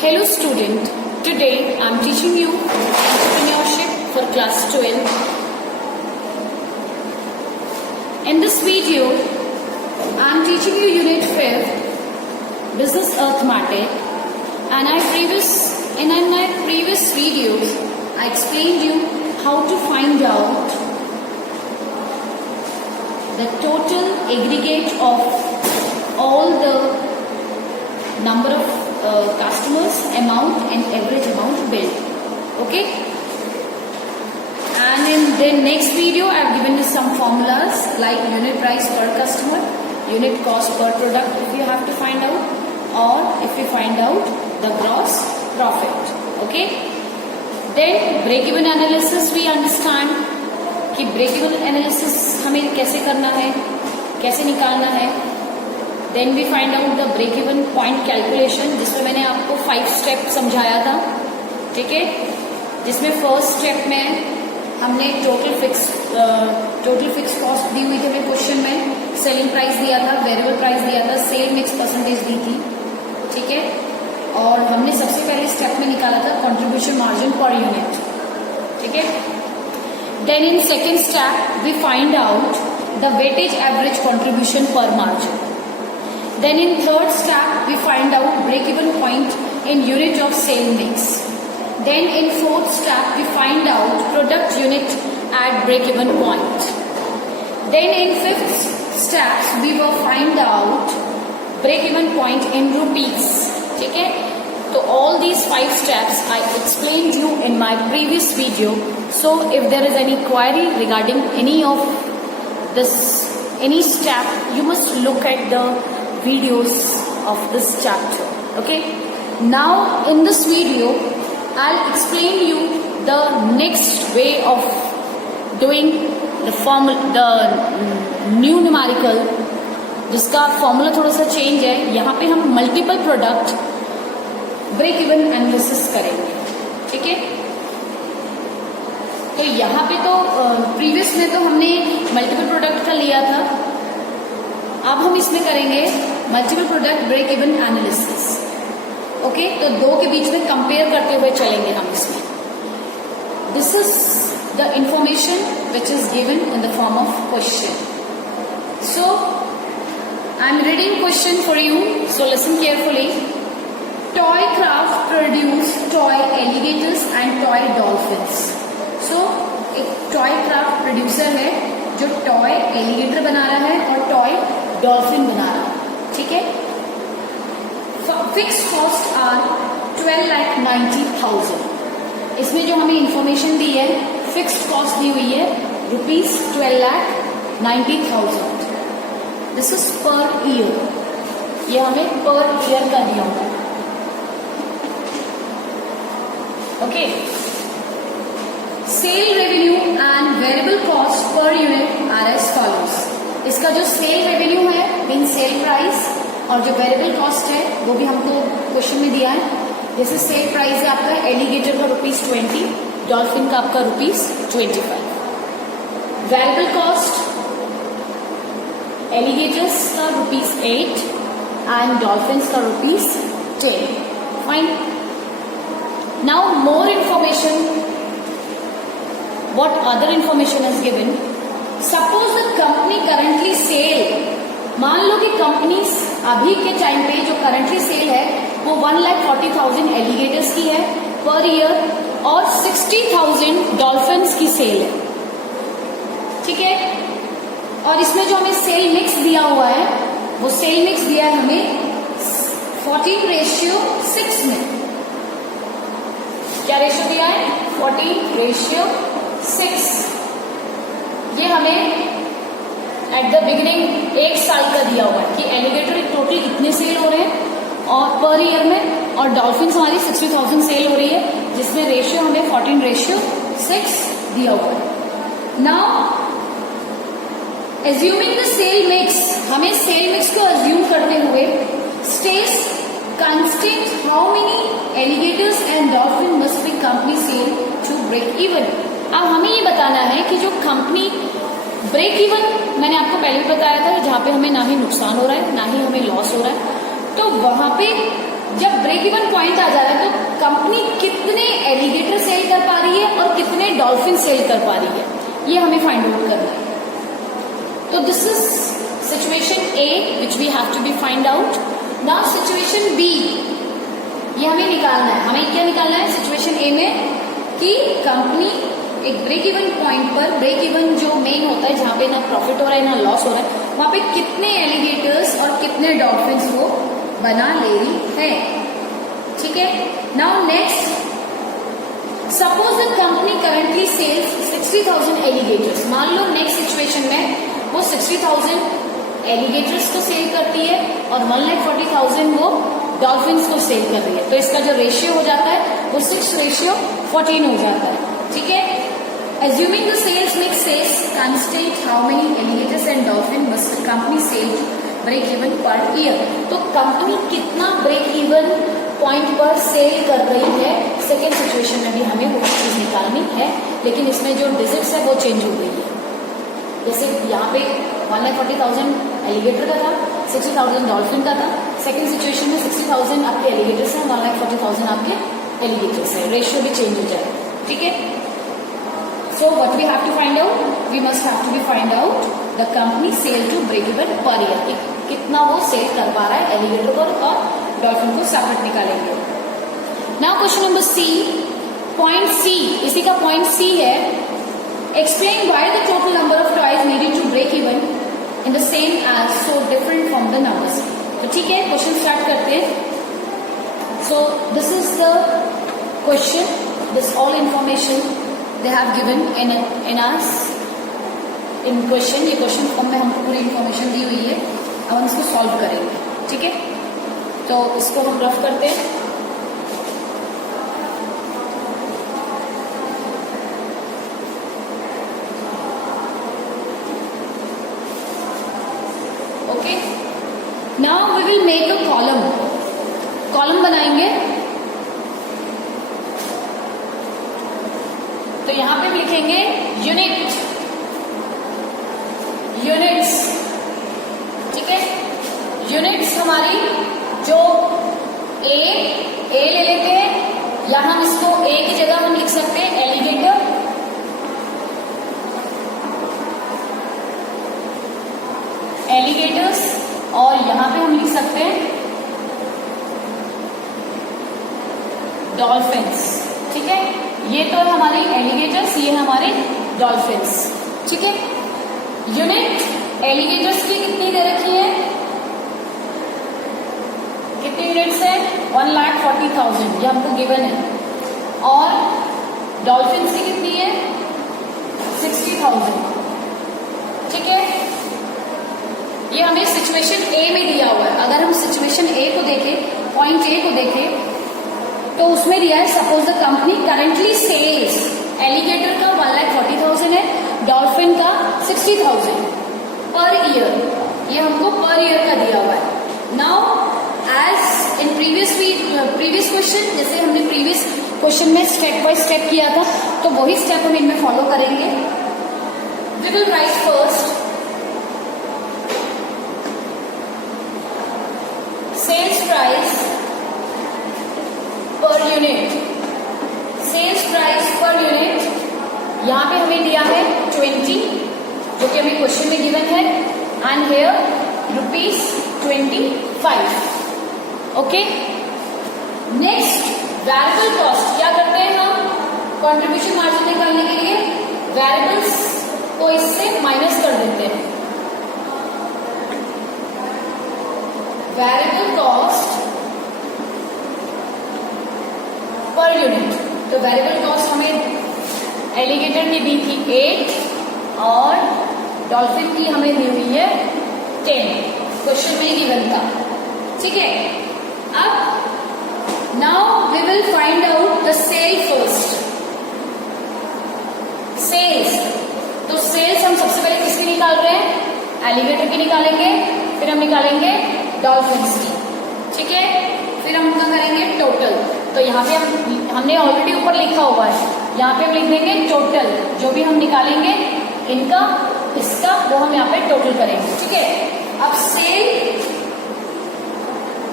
Hello student, today I am teaching you entrepreneurship for class 12. In this video, I am teaching you unit 5, business arithmetic, and in my previous videos, I explained you how to find out the total aggregate of all the number of customers, amount and average amount billed. Okay, and in the next video I have given you some formulas like unit price per customer, unit cost per product if you have to find out, or if you find out the gross profit. Okay, then break even analysis we understand कि break even analysis हमें कैसे करना है, कैसे निकालना है. Then we find out the break even point calculation, जिसमें मैंने आपको 5 स्टेप समझाया था. ठीक है, जिसमें फर्स्ट स्टेप में हमने टोटल फिक्स कॉस्ट दी हुई थी हमें क्वेश्चन में, सेलिंग प्राइस दिया था, वेरिएबल प्राइस दिया था, सेल मिक्स परसेंटेज दी थी. ठीक है, और हमने सबसे पहले स्टेप में निकाला था कंट्रीब्यूशन मार्जिन पर यूनिट. ठीक है, then in second step we find out the weightage average contribution per margin. Then in third step we find out break even point in unit of sale mix. Then in fourth step we find out product unit at break even point. Then in fifth step we will find out break even point in rupees. ठीक है, तो all these 5 steps I explained you in my previous video. So if there is any query regarding any step, you must look at the videos of this chapter. Okay, now in this video I'll explain you the next way of doing the new numerical, जिसका formula थोड़ा सा change है. यहाँ पे हम multiple product break even analysis करेंगे. ठीक है, तो यहाँ पे तो प्रीवियस में तो हमने मल्टीपल प्रोडक्ट का लिया था, अब हम इसमें करेंगे multiple product break even analysis. Okay, तो दो के बीच में कंपेयर करते हुए चलेंगे हम इसमें. This is the information which is given in the form of question. So I am reading question for you, so listen carefully. Toy craft produce toy alligators and toy dolphins. So एक toy craft producer है जो toy alligator बना रहा है और toy dolphin बना रहा है. ठीक है, फिक्स कॉस्ट आर 12,90,000. इसमें जो हमें इंफॉर्मेशन दी है, फिक्स्ड कॉस्ट दी हुई है ₹12,90,000. दिस इज पर ईयर, ये हमें पर ईयर का दिया हुआ है. Okay, sale revenue and variable cost per unit are as follows. इसका जो सेल रेवेन्यू है मीन सेल प्राइस, और जो वेरिएबल कॉस्ट है वो भी हमको क्वेश्चन में दिया है. जैसे सेल प्राइस है आपका एलिगेटर का ₹20, डॉल्फिन का आपका ₹25. वेरिएबल कॉस्ट एलिगेटर्स का ₹8 एंड डॉल्फिन्स का ₹10. Fine. Now more information. What other information is given? Suppose the company currently sale, मान लो कि कंपनी अभी के टाइम पे जो करंटली सेल है वो 1,40,000 एलिगेटर्स की है पर ईयर और 60,000 डॉल्फिन्स की सेल है. ठीक है, और इसमें जो हमें सेल मिक्स दिया हुआ है वो सेल मिक्स दिया है हमें 14:6 में. क्या रेशियो दिया है? 14:6. ये हमें एट द बिगिनिंग 1 साल का दिया हुआ है कि एलिगेटर टोटल इतने सेल हो रहे हैं और पर ईयर में, और डॉल्फिन्स हमारी 60,000 सेल हो रही है, जिसमें रेशियो हमें 14:6 दिया हुआ है. Now assuming the sale mix, हमें सेल मिक्स को एज्यूम करते हुए stays constant how many alligators and dolphin must be company sell to break even. अब हमें ये बताना है कि जो कंपनी ब्रेक इवन, मैंने आपको पहले भी बताया था जहां पे हमें ना ही नुकसान हो रहा है ना ही हमें लॉस हो रहा है, तो वहां पे जब ब्रेक इवन पॉइंट आ जा रहा है तो कंपनी कितने एलिगेटर सेल कर पा रही है और कितने डॉल्फिन सेल कर पा रही है, ये हमें फाइंड आउट करना है. तो this is situation A which we have to be find out. Now situation B, ये हमें निकालना है. हमें क्या निकालना है सिचुएशन ए में कि कंपनी एक ब्रेक इवन पॉइंट पर, ब्रेक इवन जो मेन होता है जहां पे ना प्रॉफिट हो रहा है ना लॉस हो रहा है, वहां पे कितने एलिगेटर्स और कितने डॉल्फिन्स वो बना ले रही है. ठीक है. Now next, suppose the company currently sales 60,000 alligators. मान लो नेक्स्ट सिचुएशन में वो 60,000 एलिगेटर्स को सेल करती है और 1,40,000 वो डॉल्फिन्स को सेल कर रही है. तो इसका जो रेशियो हो जाता है वो 6:14 हो जाता है. ठीक है. Assuming the sales mix says constant, how many alligators and dolphin must the company sell to break even per year? तो कंपनी कितना ब्रेक इवन पॉइंट पर सेल कर रही है सेकेंड सिचुएशन में भी हमें वो चीज निकालनी है, लेकिन इसमें जो डिजिट्स है वो चेंज हो गई है. जैसे यहाँ पे 1,40,000 एलिगेटर का था, 60,000 डॉल्फिन का था. सेकेंड सिचुएशन में 60,000 आपके एलिगेटर्स हैं, 1,40,000 आपके एलिगेटर्स है. रेशियो भी चेंज हो जाए. ठीक है. So what we have to find out? We must have to be find out the company sale to break even per year. कितना वो सेल कर पा रहा है एलिगेटर को और डॉल्फिन को सेपरेट निकालेंगे. Now question number C, point C, इसी का point C है. Explain why the total number of toys needed to break even in the same as so different from the numbers. तो ठीक है, क्वेश्चन स्टार्ट करते हैं. So this is the question. This all information they have given in us in question. ये question form में हमको पूरी information दी हुई है. अब हम इसको सॉल्व करेंगे. ठीक है. तो इसको हम रफ करते हैं. Okay. Now we will make a column बनाएंगे. तो यहां पे लिखेंगे यूनिट्स. ठीक है. यूनिट्स हमारी जो ए ले लेते हैं, या हम इसको ए की जगह हम लिख सकते हैं एलिगेटर. एलिगेटर्स. और यहां पे हम लिख सकते हैं डॉल्फिन्स. ठीक है. ये तो है हमारे एलिगेटर्स, ये है हमारे डॉल्फिन्स. ठीक है. यूनिट एलिगेटर्स की कितनी दे रखी है, कितनी यूनिट्स है 1,40,000, ये हमको गिवन है. और डॉल्फिन्स की कितनी है 60,000. ठीक है. ये हमें सिचुएशन ए में दिया हुआ है. अगर हम सिचुएशन ए को देखें, पॉइंट ए को देखें, तो उसमें दिया है suppose the company currently sales, alligator का 1,40,000 है, डॉल्फिन का 60,000 पर ईयर. ये हमको पर ईयर का दिया हुआ है. Now as in previous question, जैसे हमने प्रीवियस क्वेश्चन में स्टेप बाय स्टेप किया था, तो वही स्टेप हम इनमें फॉलो करेंगे. We will write first sales price per unit. Sales price per unit यहां पे हमें दिया है 20, जो कि हमें क्वेश्चन में गिवन है, and here ₹25. Okay. Next variable cost. क्या करते हैं हम कंट्रीब्यूशन मार्जिन निकालने के लिए वेरिएबल्स को इससे माइनस कर देते हैं. Variable cost per unit. तो वेरिएबल कॉस्ट हमें एलिगेटर की दी थी 8 और डॉल्फिन की हमें दी हुई है 10. क्वेश्चन में गिवन था. ठीक है. अब now we will find out the sale first. Sales. तो सेल्स हम सबसे पहले किसकी निकाल रहे हैं, एलिगेटर की निकालेंगे, फिर हम निकालेंगे डॉल्फिन्स की. ठीक है. फिर हम उनका करेंगे टोटल. तो यहाँ पे हमने ऑलरेडी ऊपर लिखा हुआ है, यहाँ पे हम लिख देंगे टोटल. जो भी हम निकालेंगे इनका इसका वो हम यहाँ पे टोटल करेंगे. ठीक है. अब सेल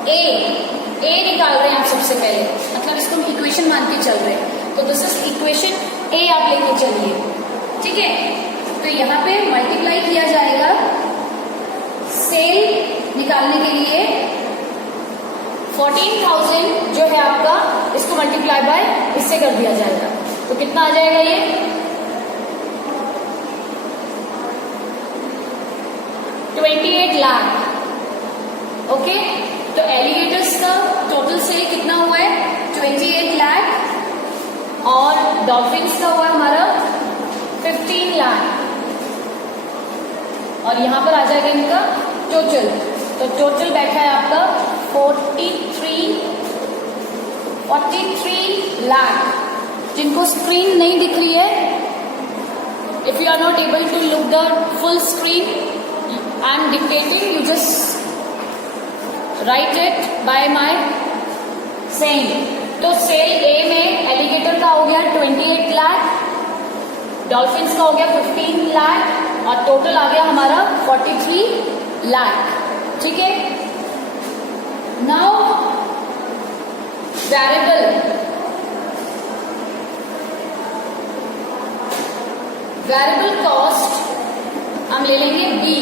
ए निकाल रहे हैं आप सबसे पहले, मतलब इसको हम इक्वेशन मान के चल रहे हैं, तो दिस इज इक्वेशन ए आप लेके चलिए, ठीक है। तो यहाँ पे मल्टीप्लाई किया जाएगा सेल निकालने के लिए 14,000 जो है आपका, इसको मल्टीप्लाई बाय इससे कर दिया जाएगा, तो कितना आ जाएगा ये 28 लाख। ओके, तो एलिगेटर्स का टोटल सेल कितना हुआ है 28 लाख और डॉल्फिन्स का हुआ हमारा 15 लाख, और यहां पर आ जाएगा इनका टोटल, तो टोटल बैठा है आपका 43 लाख। जिनको स्क्रीन नहीं दिख रही है, if you are not able to look the full screen, I am dictating, you just write it by my saying. तो सेल ए में एलिगेटर का हो गया 28 लाख, डॉल्फिन्स का हो गया 15 लाख और टोटल आ गया हमारा 43 लाख, ठीक है। नाउ वेरिएबल कॉस्ट हम ले लेंगे बी।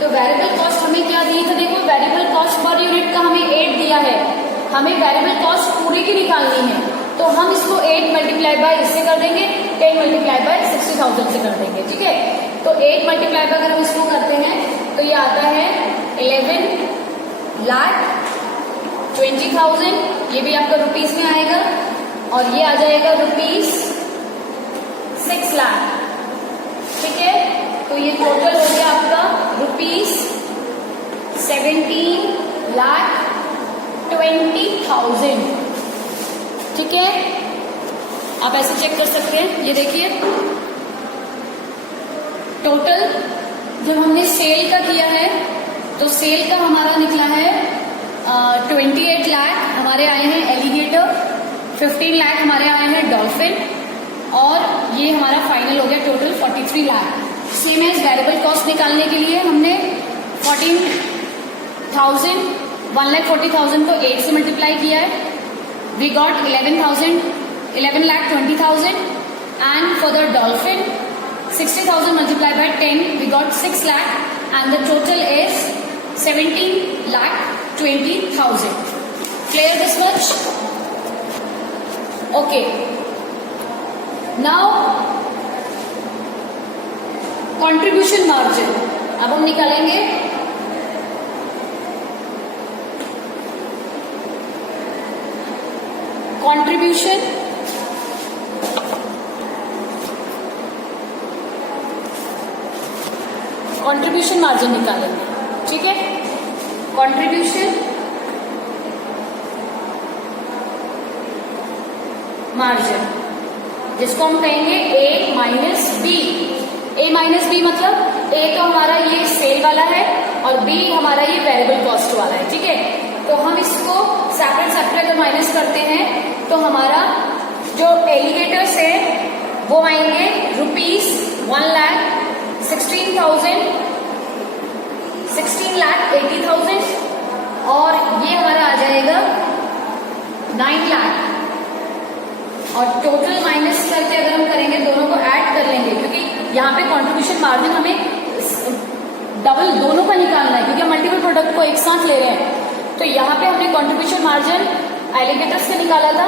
तो वेरिएबल कॉस्ट हमें क्या दी था, देखो वेरिएबल कॉस्ट पर यूनिट का हमें 8 दिया है, हमें वेरिएबल कॉस्ट पूरी की निकालनी है, तो हम इसको 8 मल्टीप्लाई बाय इससे कर देंगे, 10 मल्टीप्लाई बाय 60,000 से कर देंगे, ठीक है। तो 8 मल्टीप्लाई बाय अगर हम इसको करते हैं तो ये आता है 11 लाख 20,000, ये भी आपका रुपीस में आएगा, और ये आ जाएगा रुपीस 6 लाख, ठीक है। तो ये टोटल हो गया आपका रुपीस 17 लाख 20,000, ठीक है। आप ऐसे चेक कर सकते हैं, ये देखिए टोटल जब हमने सेल का किया है तो सेल का हमारा निकला है 28 लाख हमारे आए हैं एलिगेटर, 15 लाख हमारे आए हैं डॉल्फिन, और ये हमारा फाइनल हो गया total 43 lakh. Same as variable cost निकालने के लिए हमने 14,000 1,40,000 को 8 से मल्टीप्लाई किया है, we got 11 lakh 20,000, and for the dolphin 60,000 multiply by 10 we got 6 lakh and the total is 17 lakh 20,000. Clear this much? Okay. Now contribution margin अब हम निकालेंगे contribution मार्जिन निकालेंगे, ठीक है। कंट्रीब्यूशन मार्जिन जिसको हम कहेंगे ए माइनस बी। ए माइनस बी मतलब ए तो हमारा ये सेल वाला है और बी हमारा ये वेरिएबल कॉस्ट वाला है, ठीक है। तो हम इसको सेपरेट सेपरेट अगर माइनस करते हैं तो हमारा जो एलिगेटर्स है वो आएंगे रुपीस 16,80,000 और ये हमारा आ जाएगा 9 लाख, और टोटल माइनस करके अगर हम करेंगे दोनों को ऐड कर लेंगे, क्योंकि यहाँ पे कंट्रीब्यूशन मार्जिन हमें डबल दोनों का निकालना है क्योंकि हम मल्टीपल प्रोडक्ट को एक साथ ले रहे हैं। तो यहाँ पे हमने कंट्रीब्यूशन मार्जिन एलिगेटर्स से निकाला था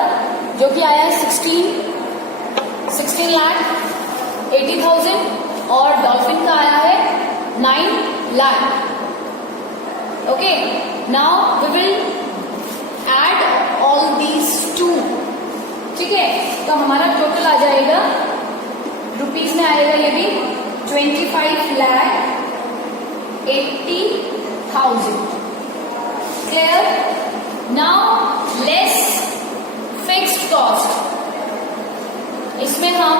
जो कि आया है 16,80,000 और डॉल्फिन का आया है 9 lakh. Okay, now we will add all these two, ठीक है। तो हमारा टोटल आ जाएगा रुपीस में आएगा ये भी 25,80,000। Clear? Now less fixed cost, इसमें हम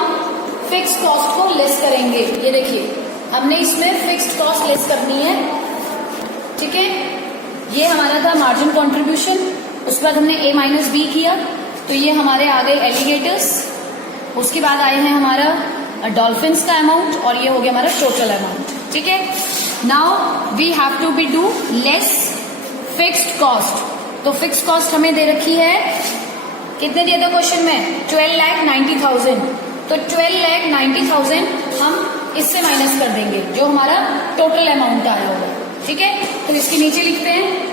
फिक्स्ड कॉस्ट को लेस करेंगे। ये देखिए हमने इसमें फिक्स्ड कॉस्ट लेस करनी है, ठीक है। ये हमारा था मार्जिन कंट्रीब्यूशन, उसके बाद हमने ए माइनस बी किया तो ये हमारे आ गए एलिगेटर्स, उसके बाद आए हैं हमारा डॉल्फिन्स का अमाउंट और ये हो गया हमारा टोटल अमाउंट, ठीक है। Now we have to be do less fixed cost. तो फिक्स कॉस्ट हमें दे रखी है, कितने दिया था क्वेश्चन में, 12,90,000। तो 12,90,000 हम इससे माइनस कर देंगे जो हमारा टोटल अमाउंट आया होगा। ठीक है, तो इसके नीचे लिखते हैं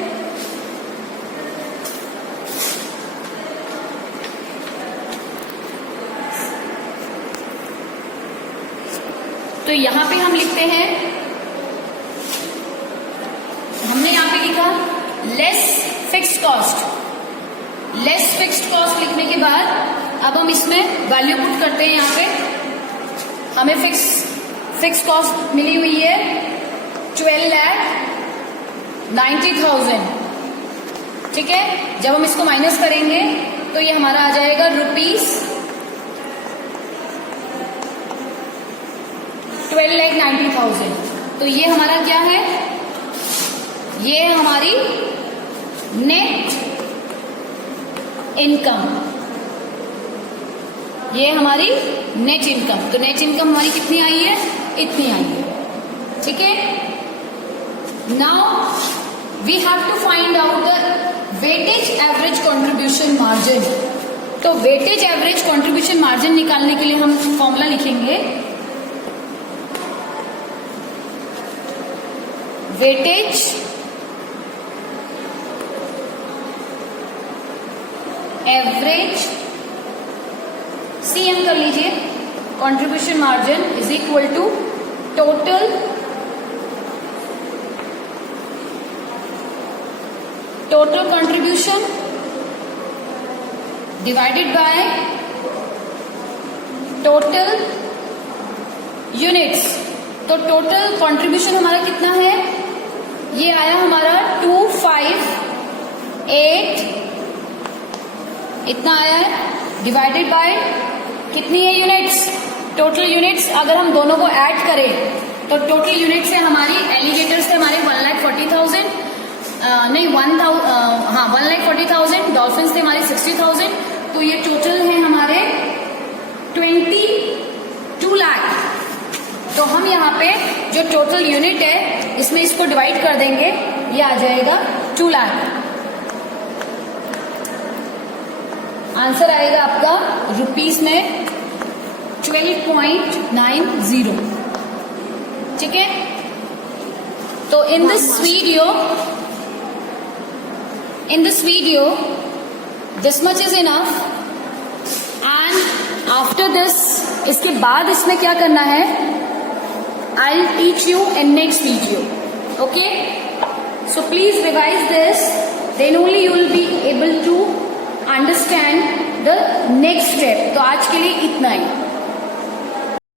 तो यहां पे हम लिखते हैं, हमने यहां पे लिखा less fixed cost. Less fixed cost लिखने के बाद अब हम इसमें वैल्यू पुट करते हैं। यहां पे हमें फिक्स कॉस्ट मिली हुई है 12,90,000। ठीक है, जब हम इसको माइनस करेंगे तो ये हमारा आ जाएगा ₹12,90,000। तो ये हमारा क्या है, ये हमारी नेट इनकम, ये हमारी नेट इनकम। तो नेट इनकम हमारी कितनी आई है, इतनी आई है। ठीक है, now we have to find out the weightage average contribution margin. तो वेटेज एवरेज कंट्रीब्यूशन मार्जिन निकालने के लिए हम फॉर्मूला लिखेंगे, वेटेज एवरेज CM कर लीजिए, contribution margin is equal to total contribution divided by total units. तो टोटल कंट्रीब्यूशन हमारा कितना है, ये आया हमारा 258 इतना आया है, डिवाइडेड बाय कितनी है यूनिट्स, टोटल यूनिट्स। अगर हम दोनों को ऐड करें तो टोटल यूनिट्स है हमारी, एलिगेटर्स थे हमारे 1,40,000 नहीं 1,40,000, डॉल्फिन्स थे हमारे 60,000। तो ये टोटल है हमारे 22 लाख। तो हम यहाँ पे जो टोटल यूनिट है इसमें इसको डिवाइड कर देंगे, ये आ जाएगा 2 लाख। आंसर आएगा आपका रुपीस में 12.90। ठीक है, तो in this video this much is enough and after this, इसके बाद इसमें क्या करना है, I'll teach you in next video. Okay, so please revise this, then only you will be able to understand the next step. तो आज के लिए इतना ही।